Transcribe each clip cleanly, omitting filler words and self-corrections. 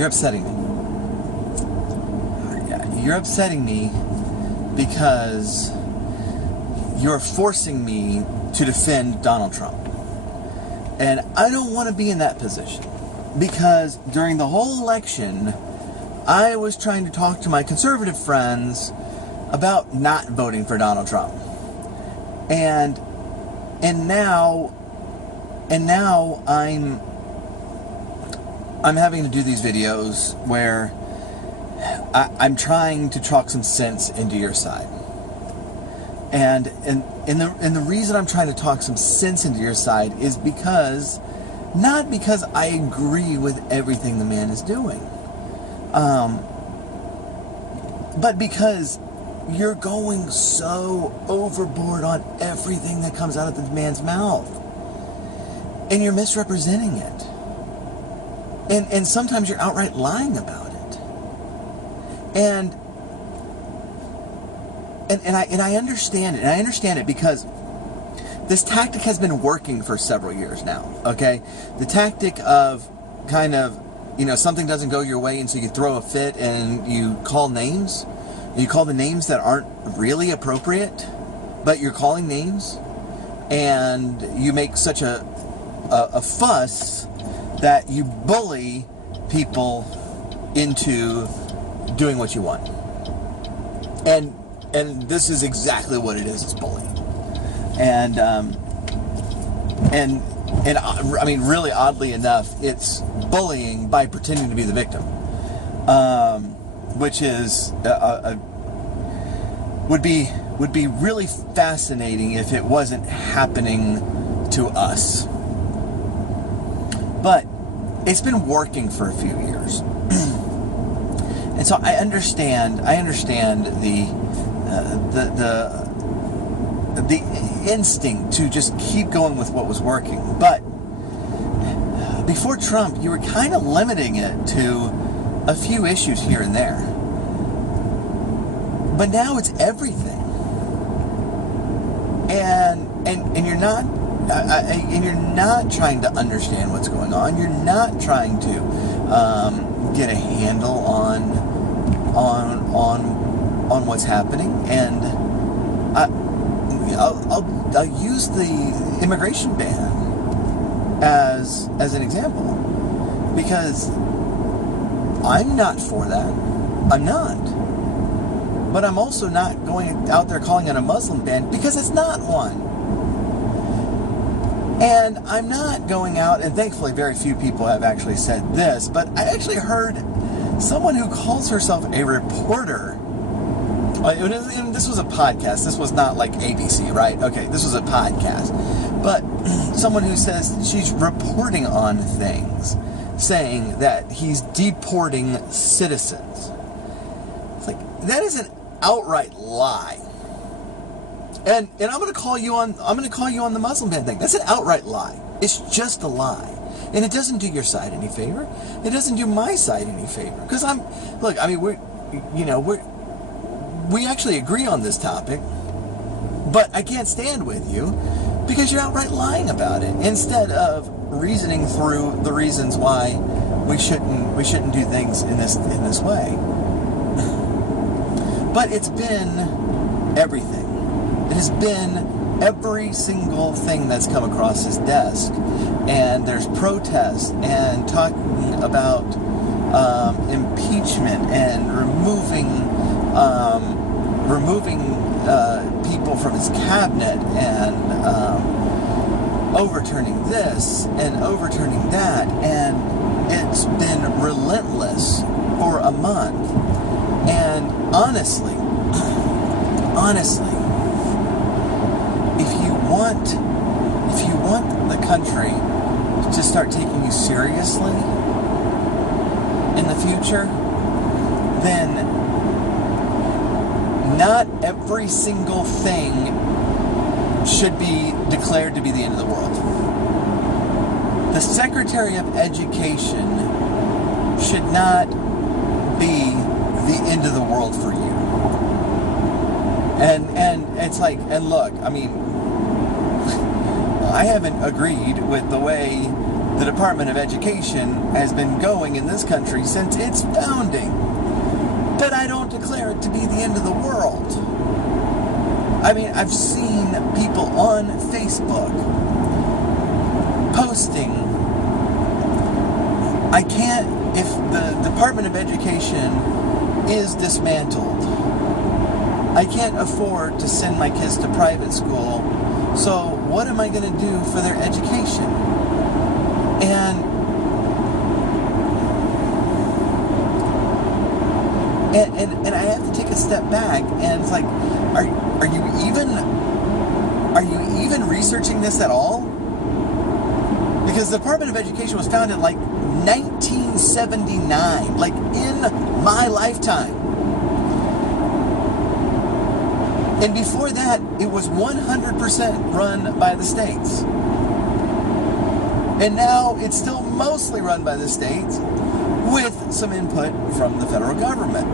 You're upsetting me. You're upsetting me because you're forcing me to defend Donald Trump. And I don't want to be in that position. Because during the whole election, I was trying to talk to my conservative friends about not voting for Donald Trump. And now I'm having to do these videos where I'm trying to talk some sense into your side. And the reason I'm trying to talk some sense into your side is because, not because I agree with everything the man is doing, but because you're going so overboard on everything that comes out of the man's mouth. And you're misrepresenting it. And sometimes you're outright lying about it. And I understand it. And I understand it because this tactic has been working for several years now, okay? The tactic of kind of, something doesn't go your way, and so you throw a fit and you call names. You call the names that aren't really appropriate, but you're calling names. And you make such a fuss that you bully people into doing what you want. And this is exactly what it is. It's bullying. And I mean, really oddly enough, it's bullying by pretending to be the victim, which is would be really fascinating if it wasn't happening to us. But it's been working for a few years. And so I understand the instinct to just keep going with what was working. But before Trump, you were kind of limiting it to a few issues here and there. But now it's everything. And you're not trying to understand what's going on. You're not trying to get a handle on what's happening. And I'll use the immigration ban as an example, because I'm not for that. I'm not. But I'm also not going out there calling it a Muslim ban, because it's not one. And I'm not going out, and thankfully very few people have actually said this, but I actually heard someone who calls herself a reporter. This was a podcast. This was not like ABC, right? Okay, this was a podcast. But someone who says she's reporting on things, saying that he's deporting citizens. It's like, that is an outright lie. And I'm going to call you on the Muslim ban thing. That's an outright lie. It's just a lie. And it doesn't do your side any favor. It doesn't do my side any favor. Because we actually agree on this topic, but I can't stand with you because you're outright lying about it, instead of reasoning through the reasons why we shouldn't do things in this way. But it's been everything. It has been every single thing that's come across his desk. And there's protests and talking about impeachment and removing people from his cabinet, and overturning this and overturning that. And it's been relentless for a month. And honestly, if you want the country to start taking you seriously in the future, then not every single thing should be declared to be the end of the world. The Secretary of Education should not be the end of the world for you. And it's like, and look, I mean, I haven't agreed with the way the Department of Education has been going in this country since its founding. But I don't declare it to be the end of the world. I mean, I've seen people on Facebook posting, I can't, if the Department of Education is dismantled, I can't afford to send my kids to private school, so what am I going to do for their education? And I have to take a step back, and it's like, are you even researching this at all? Because the Department of Education was founded like 1979, like in my lifetime. And before that, it was 100% run by the states. And now it's still mostly run by the states with some input from the federal government.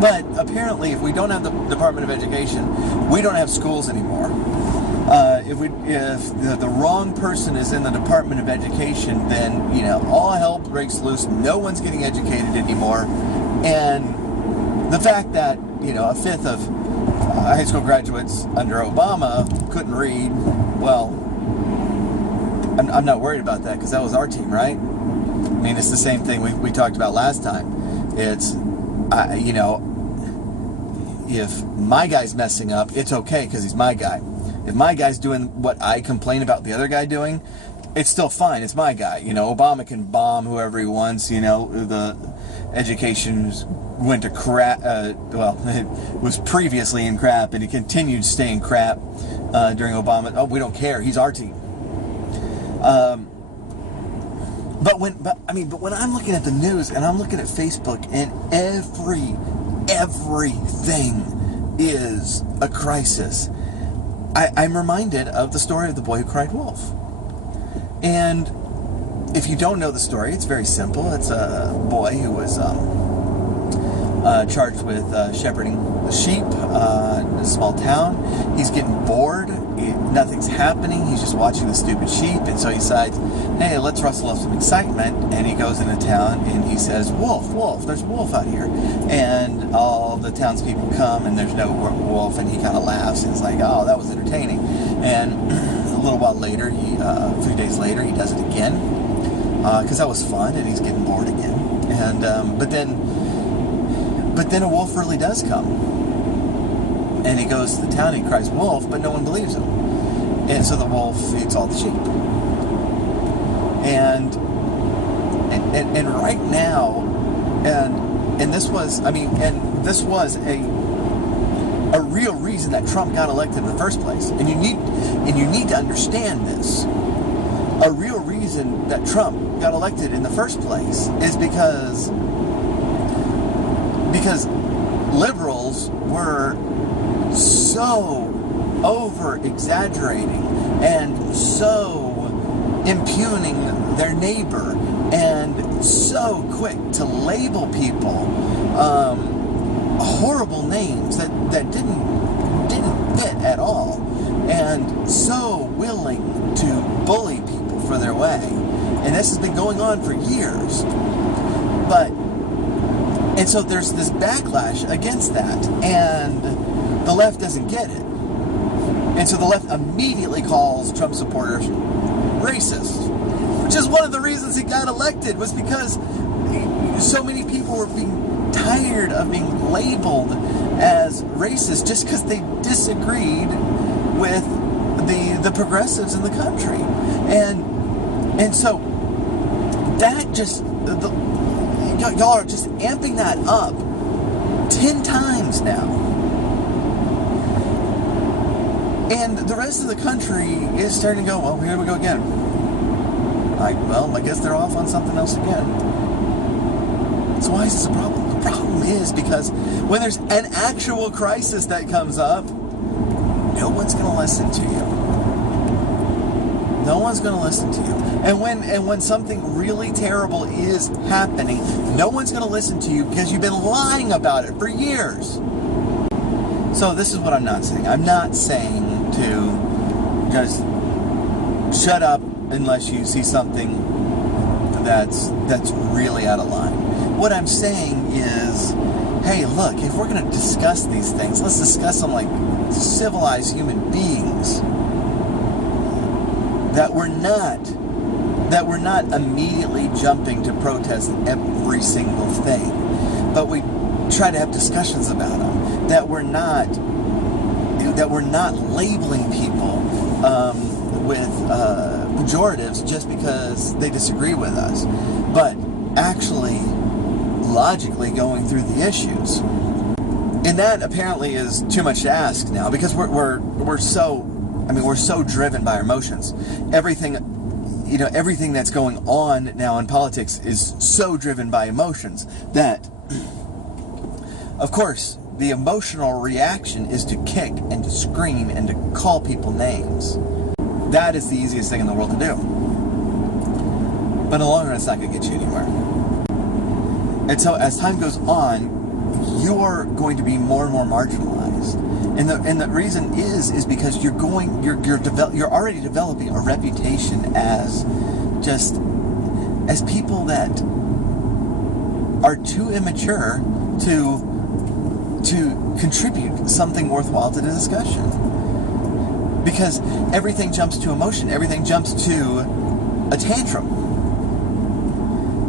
But apparently, if we don't have the Department of Education, we don't have schools anymore. If the wrong person is in the Department of Education, then, you know, all hell breaks loose. No one's getting educated anymore. And the fact that, you know, a fifth of high school graduates under Obama couldn't read, well, I'm not worried about that, because that was our team, right? I mean, it's the same thing we talked about last time. It's, you know, if my guy's messing up, it's okay because he's my guy. If my guy's doing what I complain about the other guy doing, it's still fine. It's my guy. You know, Obama can bomb whoever he wants. You know, the education went to crap. Well, it was previously in crap, and it continued staying crap during Obama. Oh, we don't care. He's our team. But when I'm looking at the news and I'm looking at Facebook, and everything is a crisis, I'm reminded of the story of the boy who cried wolf. And if you don't know the story, it's very simple. It's a boy who was charged with shepherding the sheep in a small town. He's getting bored. Nothing's happening. He's just watching the stupid sheep. And so he decides, hey, let's rustle up some excitement. And he goes into town and he says, wolf, wolf, there's a wolf out here. And all the townspeople come and there's no wolf. And he kind of laughs and is like, oh, that was entertaining. And a little while later, a few days later, he does it again. Because that was fun and he's getting bored again. And but then a wolf really does come. And he goes to the town and he cries wolf, but no one believes him. And so the wolf eats all the sheep. And right now, and this was, I mean, and this was a real reason that Trump got elected in the first place. And you need to understand this. A real reason that Trump got elected in the first place is because liberals were so over-exaggerating and so impugning their neighbor and so quick to label people horrible names that didn't fit at all, and so willing to bully people for their way. And this has been going on for years. And so there's this backlash against that, and the left doesn't get it. And so the left immediately calls Trump supporters racist, which is one of the reasons he got elected, was because so many people were being tired of being labeled as racist just because they disagreed with the progressives in the country. And so that just... Y'all are just amping that up 10 times now. And the rest of the country is starting to go, well, here we go again. Like, well, I guess they're off on something else again. So why is this a problem? The problem is because when there's an actual crisis that comes up, no one's going to listen to you. No one's going to listen to you. And when something really terrible is happening, no one's going to listen to you because you've been lying about it for years. So this is what I'm not saying. I'm not saying to just shut up unless you see something that's really out of line. What I'm saying is, hey, look, if we're going to discuss these things, let's discuss them like civilized human beings. That we're not immediately jumping to protest every single thing, but we try to have discussions about them. That we're not labeling people with pejoratives just because they disagree with us, but actually logically going through the issues. And that apparently is too much to ask now, because we're so driven by our emotions. Everything that's going on now in politics is so driven by emotions that, of course, the emotional reaction is to kick and to scream and to call people names. That is the easiest thing in the world to do. But in the long run, it's not going to get you anywhere. And so as time goes on, you're going to be more and more marginalized. And the reason is because you're already developing a reputation as people that are too immature to contribute something worthwhile to the discussion. Because everything jumps to emotion, everything jumps to a tantrum.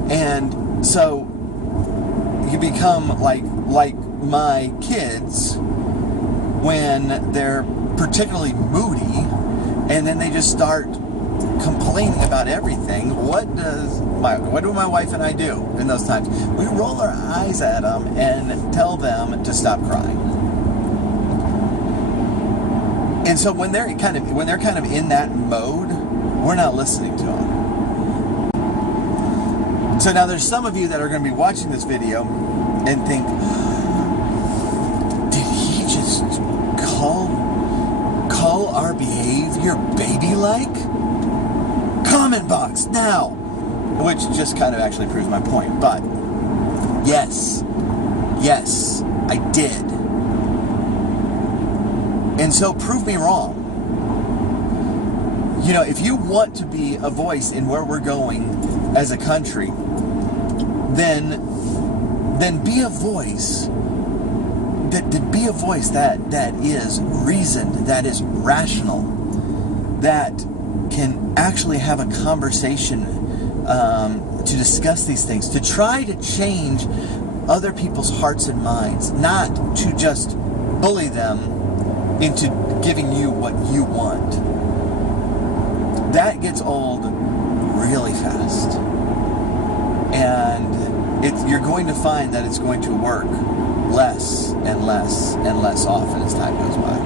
And so you become like my kids when they're particularly moody, and then they just start complaining about everything. What do my wife and I do in those times? We roll our eyes at them and tell them to stop crying. And so when they're kind of in that mode, we're not listening to them. So now there's some of you that are going to be watching this video and think, did he just call our behavior baby-like? Comment box now! Which just kind of actually proves my point. But yes, I did. And so prove me wrong. If you want to be a voice in where we're going as a country, then be a voice that is reasoned, that is rational, that can actually have a conversation to discuss these things, to try to change other people's hearts and minds, not to just bully them into giving you what you want. That gets old really fast. And you're going to find that it's going to work less and less and less often as time goes by.